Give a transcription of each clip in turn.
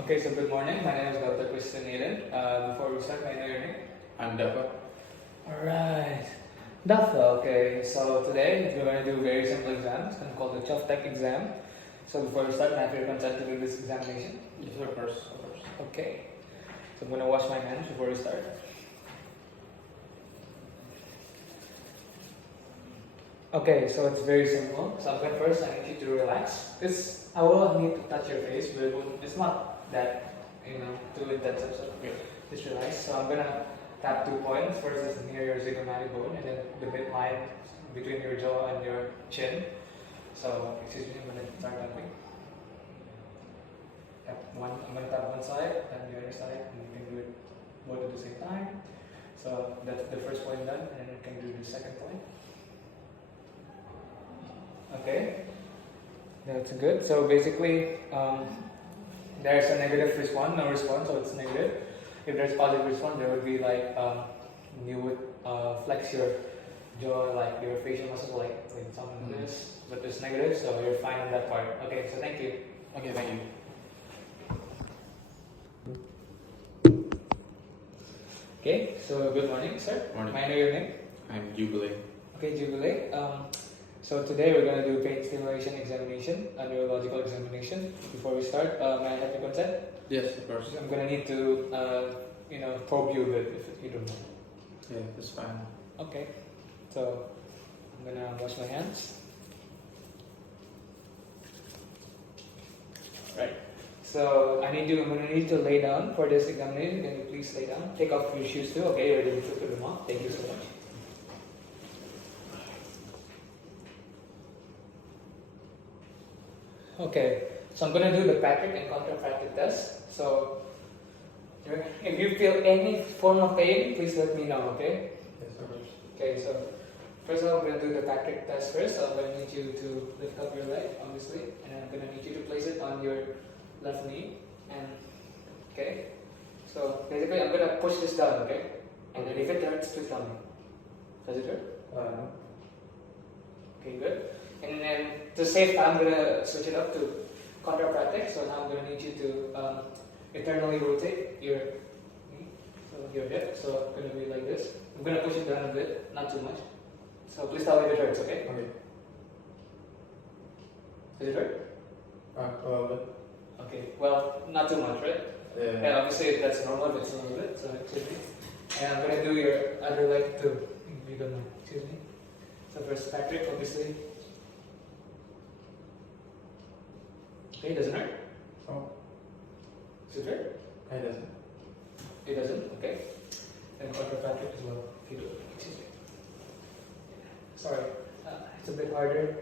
Okay, so good morning. My name is Dr. Christian Nathan. Before we start, may I know your name? I'm Defa. Alright. Dafa, okay. So today we're going to do a very simple exam. It's going to be called the Chvostek exam. So before we start, can I have your consent to do this examination? Yes, of course. Okay. So I'm going to wash my hands before we start. Okay, so it's very simple. So I'm going first, I need you to relax. I will need to touch your face, but it's not that, too intensive. So just relax. So I'm going to tap 2 points. First is near your zygomatic bone, and then the midline between your jaw and your chin. So, excuse me, I'm going to start tapping. I'm going to tap one side, then the other side, and you can do it both at the same time. So that's the first point done, and then you can do the second point. Okay, that's good. So basically, there's a negative response, no response, so it's negative. If there's positive response, there would be like you would flex your jaw, like your facial muscles, like something like this. But it's negative, so you're fine on that part. Okay, so thank you. Okay, thank you. Okay, so good morning, sir. Morning. May I know your name? I'm Jubilee. Okay, Jubilee. So today we're going to do pain stimulation examination, a neurological examination. Before we start, may I have your consent? Yes, of course. I'm going to need to, probe you a bit if you don't mind. Yeah, that's fine. Okay, so I'm going to wash my hands. Right. So I'm going to need to lay down for this examination. Can you please lay down? Take off your shoes too. Okay, you're ready to put them on. Thank you so much. Okay, so I'm going to do the Patrick and contrapatrick test. So if you feel any form of pain, please let me know, okay? Yes, of course. Okay, so first of all, I'm going to do the Patrick test first. So I'm going to need you to lift up your leg, obviously, and I'm going to need you to place it on your left knee. And okay, so basically, I'm going to push this down, okay? And then if it hurts, please tell me. Does it hurt? No. Okay, good. And then to save time, I'm going to switch it up to contrapatrick. So now I'm going to need you to eternally rotate your knee, so your hip. So it's going to be like this. I'm going to push it down a bit, not too much. So please tell me if it hurts, okay? Okay. Does it hurt? But Okay, well, not too much, right? yeah. And obviously that's normal, but it's a little bit, so excuse me. And I'm going to do your other leg too. You don't mind, excuse me. So first Patrick, obviously. Okay, doesn't hurt? Oh, Does it hurt? it doesn't. It doesn't? Okay. And contrapatrick as well. If you do. Excuse me. Sorry, it's a bit harder.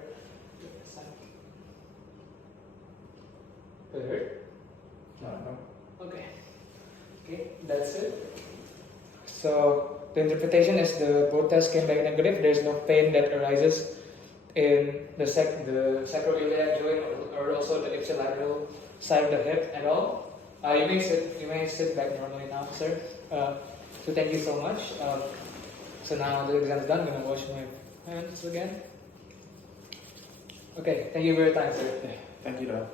Does it hurt? No. Okay. Okay, that's it. So the interpretation is the both tests came back negative. There's no pain that arises in the sacroiliac joint or also the ipsilateral side of the hip at all. You may sit back normally now, sir. So thank you so much. So now the exam's done. I'm gonna wash my hands again. Okay, thank you for your time, sir. Yeah, thank you, Dad.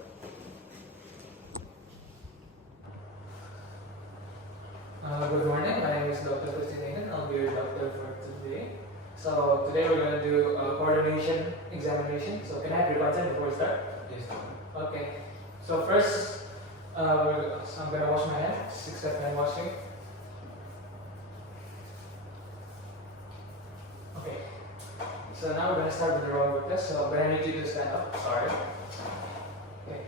Good morning, my name is Dr. Christian. I'll be your doctor for today. So today we're going to do a coordination examination. So can I have your consent before we start? Yes. Okay. So first, I'm going to wash my hands. 6-step hand washing. Okay. So now we're going to start with the raw work test. So I'm going to need you to stand up. Sorry. Okay.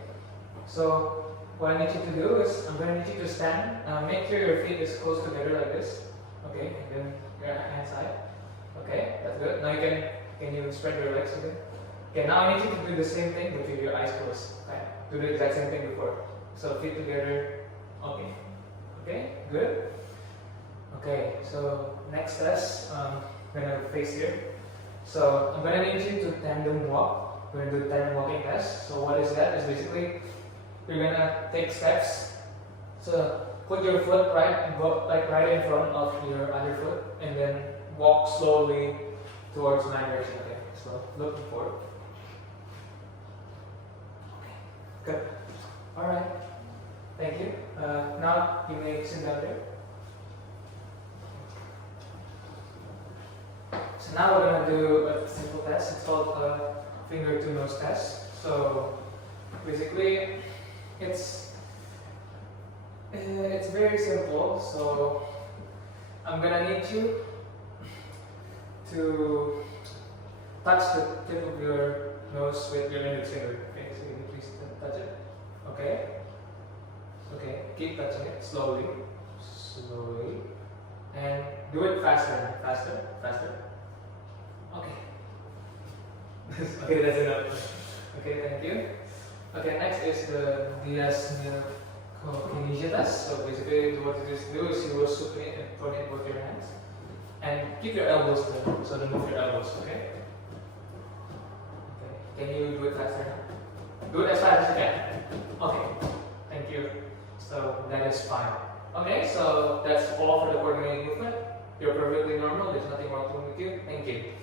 So what I need you to do is, I'm going to need you to stand. Make sure your feet is close together like this. Okay, and then your hand side. Okay, that's good. Now can you spread your legs a bit? Okay, now I need you to do the same thing but with your eyes closed. Okay, do the exact same thing before. So feet together. Okay. Okay, good. Okay, so next test, I'm going to face here. So I'm going to need you to tandem walk. We're going to do tandem walking test. So what is that? It's basically you're gonna take steps. So put your foot right in front of your other foot, and then walk slowly towards my direction. Okay, so looking forward. Okay, good. All right. Thank Thank you. Now you may sit down there. So now we're gonna do a simple test. It's called a finger to nose test. So basically, it's very simple. So I'm gonna need you to touch the tip of your nose with your index finger. Okay, so you please touch it. Okay. Okay. Keep touching it slowly, slowly, and do it faster, faster, faster. Okay. Okay, that's enough. Okay, thank you. Okay, next is the kinesia test. So basically, what you just do is you will supinate and pronate both your hands, and keep your elbows there. So don't move your elbows. Okay. Okay. Can you do it faster now? Do it as fast as you can. Okay. Thank you. So that is fine. Okay. So that's all for the coordinating movement. You're perfectly normal. There's nothing wrong with you. Thank you.